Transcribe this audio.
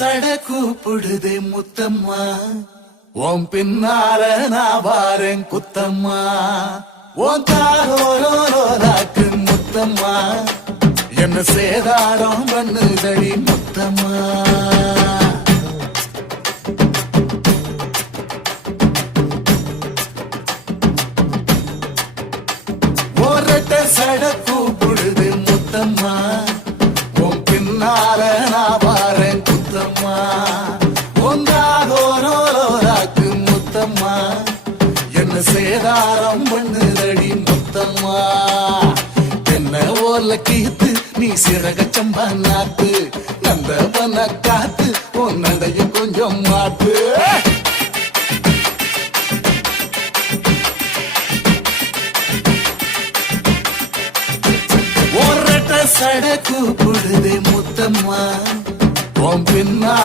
சட கூப்பிடுதே முத்தம்மா, உன் பின்னால நான் வாரேன் குத்தம்மா. உன் தாரோரோராக்கு முத்தம்மா, என்ன சேதாரம் பண்ணுதடி முத்தம்மா. ஒரட்ட சட கூப்பிடுது முத்தம்மா, உன் பின்னால நான் வாரேன் குத்தம்மா. ஒன்றாகோரோராக்கு முத்தம்மா, என்ன சேதாரம் பண்ணுதடி முத்தம்மா. என்ன ஓல கீத்து நீ சிறக சம்பா நாத்து, நந்தவன காத்து உன் நடையும் கொஞ்சம் மாத்து. ஒரட்ட சட கூப்பிடுதே முத்தம்மா, உன் பின்னா